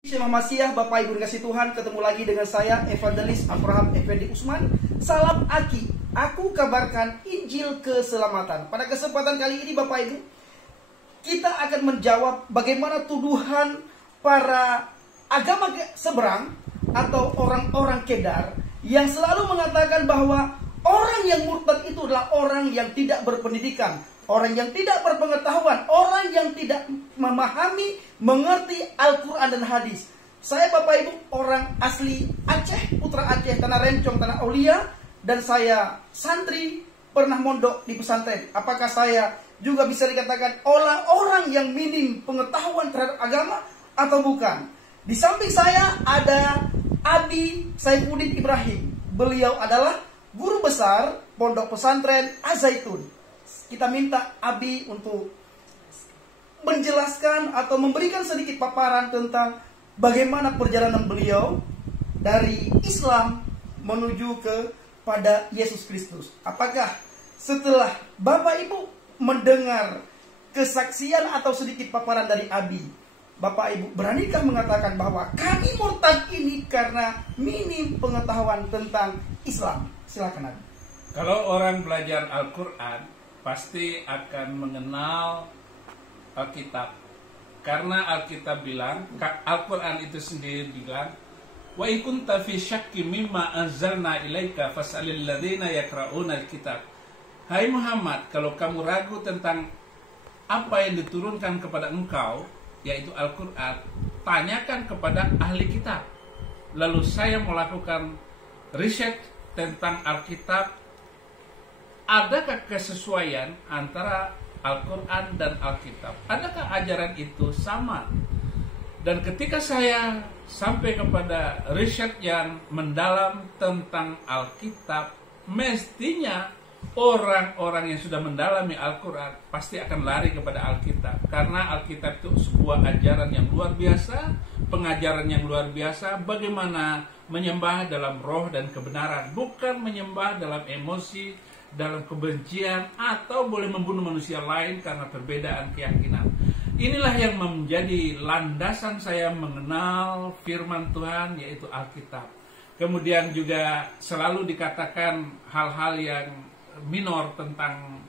Shalom Masiyah, Bapak Ibu dikasih Tuhan, ketemu lagi dengan saya Evangelis Abraham Effendi Usman. Salam Aki, aku kabarkan Injil keselamatan. Pada kesempatan kali ini Bapak Ibu, kita akan menjawab bagaimana tuduhan para agama seberang atau orang-orang kedar yang selalu mengatakan bahwa orang yang murtad itu adalah orang yang tidak berpendidikan, orang yang tidak berpengetahuan, orang yang tidak memahami, mengerti Al-Quran dan hadis. Saya Bapak Ibu orang asli Aceh, putra Aceh, Tanah Rencong, Tanah Aulia. Dan saya santri, pernah mondok di pesantren. Apakah saya juga bisa dikatakan orang yang minim pengetahuan terhadap agama atau bukan? Di samping saya ada Abi Saifuddin Ibrahim. Beliau adalah guru besar pondok pesantren Az-Zaitun. Kita minta Abi untuk menjelaskan atau memberikan sedikit paparan tentang bagaimana perjalanan beliau dari Islam menuju kepada Yesus Kristus. Apakah setelah Bapak Ibu mendengar kesaksian atau sedikit paparan dari Abi, Bapak Ibu beranikah mengatakan bahwa kami murtad ini karena minim pengetahuan tentang Islam? Silakan Abi. Kalau orang belajar Al-Quran pasti akan mengenal Alkitab, karena Alkitab bilang, Al-Quran itu sendiri bilang, wa in kunta fi syakki mimma anzalna ilaika fas'alil ladzina yaqra'una al-kitab. Hai Muhammad, kalau kamu ragu tentang apa yang diturunkan kepada engkau, yaitu Al-Quran, tanyakan kepada ahli kitab. Lalu saya melakukan riset tentang Alkitab. Adakah kesesuaian antara Al-Quran dan Alkitab? Adakah ajaran itu sama? Dan ketika saya sampai kepada riset yang mendalam tentang Alkitab, mestinya orang-orang yang sudah mendalami Al-Quran pasti akan lari kepada Alkitab. Karena Alkitab itu sebuah ajaran yang luar biasa, pengajaran yang luar biasa, bagaimana menyembah dalam roh dan kebenaran, bukan menyembah dalam emosi, dalam kebencian, atau boleh membunuh manusia lain karena perbedaan keyakinan. Inilah yang menjadi landasan saya mengenal firman Tuhan, yaitu Alkitab. Kemudian juga selalu dikatakan hal-hal yang minor tentang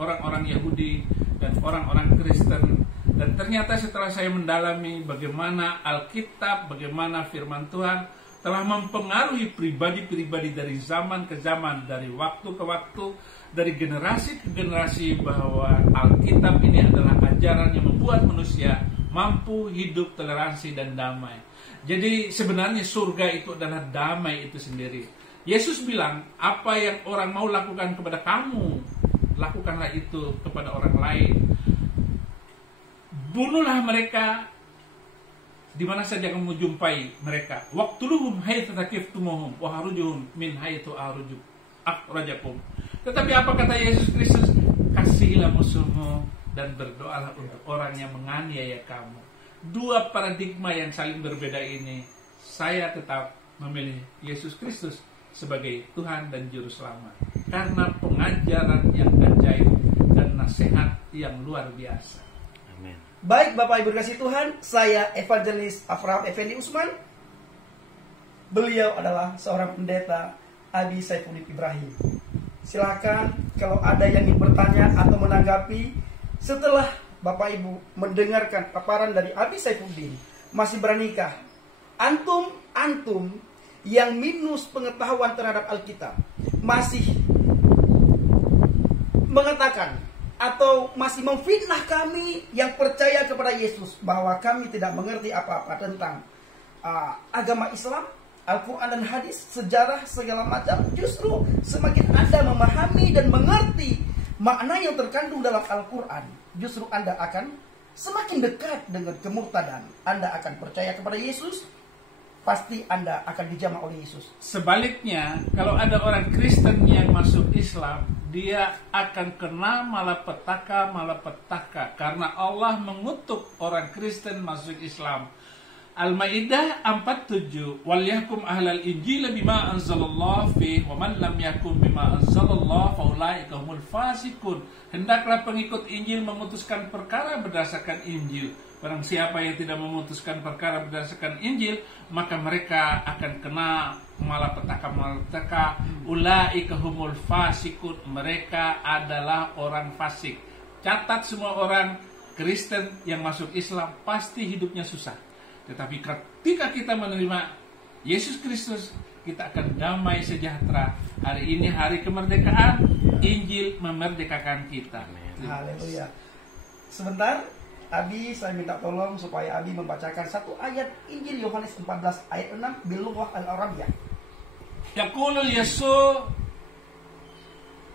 orang-orang Yahudi dan orang-orang Kristen. Dan ternyata setelah saya mendalami bagaimana Alkitab, bagaimana firman Tuhan telah mempengaruhi pribadi-pribadi dari zaman ke zaman, dari waktu ke waktu, dari generasi ke generasi, bahwa Alkitab ini adalah ajaran yang membuat manusia mampu hidup toleransi dan damai. Jadi sebenarnya surga itu adalah damai itu sendiri. Yesus bilang, apa yang orang mau lakukan kepada kamu, lakukanlah itu kepada orang lain. Bunuhlah mereka di mana saja kamu jumpai mereka. Waqtuluhum haitsu thaqiftumuhum wa harujuhum min haitsu akhrajakum. Tetapi apa kata Yesus Kristus? Kasihilah musuhmu dan berdoalah untuk orang yang menganiaya kamu. Dua paradigma yang saling berbeda ini, saya tetap memilih Yesus Kristus sebagai Tuhan dan Juru Selamat, karena pengajaran yang ajaib dan nasihat yang luar biasa. Amin. Baik Bapak Ibu dikasih Tuhan, saya Evangelis Abraham Effendi Usman. Beliau adalah seorang pendeta Abi Saifuddin Ibrahim. Silakan kalau ada yang ingin bertanya atau menanggapi setelah Bapak Ibu mendengarkan paparan dari Abi Saifuddin. Masih beranikah antum yang minus pengetahuan terhadap Alkitab masih mengatakan atau masih memfitnah kami yang percaya kepada Yesus bahwa kami tidak mengerti apa-apa tentang agama Islam, Al-Quran dan hadis, sejarah segala macam? Justru semakin Anda memahami dan mengerti makna yang terkandung dalam Al-Quran, justru Anda akan semakin dekat dengan kemurtadan. Anda akan percaya kepada Yesus, pasti Anda akan dijamah oleh Yesus. Sebaliknya, kalau ada orang Kristen yang masuk Islam, dia akan kena malapetaka karena Allah mengutuk orang Kristen masuk Islam. Al-Maidah 47, wal yahkum ahlal injil bima anzalallah fi wa man lam yakum bima anzalallah fa ulaika humul fasikun. Hendaklah pengikut Injil memutuskan perkara berdasarkan Injil. Barang siapa yang tidak memutuskan perkara berdasarkan Injil, maka mereka akan kena malapetaka. Ulaika humul fasikun, mereka adalah orang fasik. Catat, semua orang Kristen yang masuk Islam pasti hidupnya susah. Tetapi ketika kita menerima Yesus Kristus, kita akan damai sejahtera. Hari ini hari kemerdekaan, Injil memerdekakan kita. Haleluya. Sebentar, Abi, saya minta tolong supaya Abi membacakan satu ayat Injil Yohanes 14 ayat 6 bilughah al-Arabiyyah. Yaqulul Yesu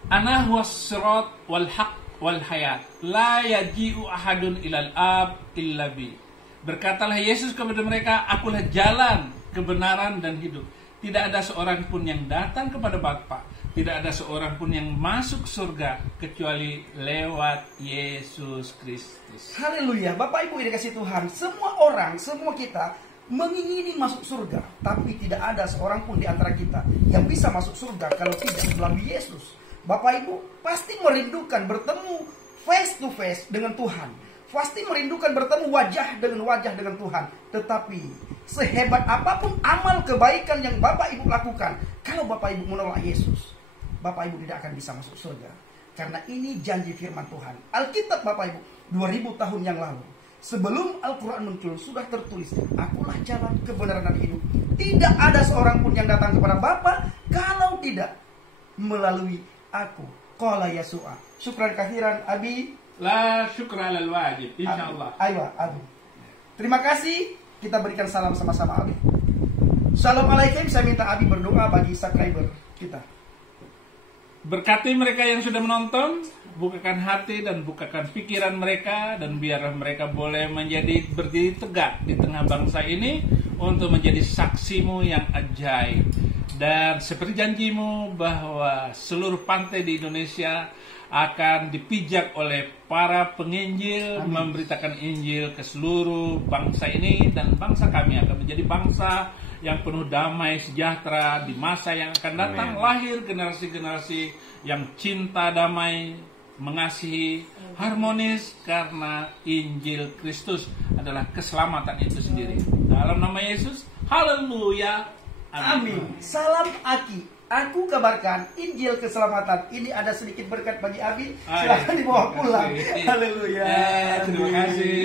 ana huwas sirat wal haq wal hayat, la yaji'u ahadun ilal ab illa bi. Berkatalah Yesus kepada mereka, akulah jalan, kebenaran dan hidup. Tidak ada seorang pun yang datang kepada Bapa, tidak ada seorang pun yang masuk surga kecuali lewat Yesus Kristus. Haleluya. Bapak Ibu yang dikasihi Tuhan, semua orang, semua kita mengingini masuk surga, tapi tidak ada seorang pun di antara kita yang bisa masuk surga kalau tidak melalui Yesus. Bapak Ibu pasti merindukan bertemu face to face dengan Tuhan, pasti merindukan bertemu wajah dengan Tuhan. Tetapi sehebat apapun amal kebaikan yang Bapak Ibu lakukan, kalau Bapak Ibu menolak Yesus, Bapak Ibu tidak akan bisa masuk surga. Karena ini janji firman Tuhan. Alkitab Bapak Ibu 2000 tahun yang lalu, sebelum Al-Quran muncul, sudah tertulis, akulah jalan, kebenaran dan hidup. Tidak ada seorang pun yang datang kepada Bapa kalau tidak melalui aku. Qala Yasu'a. Syukran kathiran Abi. La syukra lal wajib, insyaallah. Ayo Abi. Terima kasih. Kita berikan salam sama-sama Abi. Assalamualaikum. Saya minta Abi berdoa bagi subscriber kita. Berkati mereka yang sudah menonton, bukakan hati dan bukakan pikiran mereka, dan biarlah mereka boleh menjadi berdiri tegak di tengah bangsa ini untuk menjadi saksimu yang ajaib. Dan seperti janjimu bahwa seluruh pantai di Indonesia akan dipijak oleh para penginjil. Amin. Memberitakan Injil ke seluruh bangsa ini, dan bangsa kami akan menjadi bangsa yang penuh damai sejahtera di masa yang akan datang. Amin. Lahir generasi-generasi yang cinta damai, mengasihi, harmonis, karena Injil Kristus adalah keselamatan itu sendiri. Dalam nama Yesus, haleluya. Amin. Salam Aki. Aku kabarkan Injil keselamatan. Ini ada sedikit berkat bagi Abi. Silakan dibawa pulang. Haleluya. Terima kasih.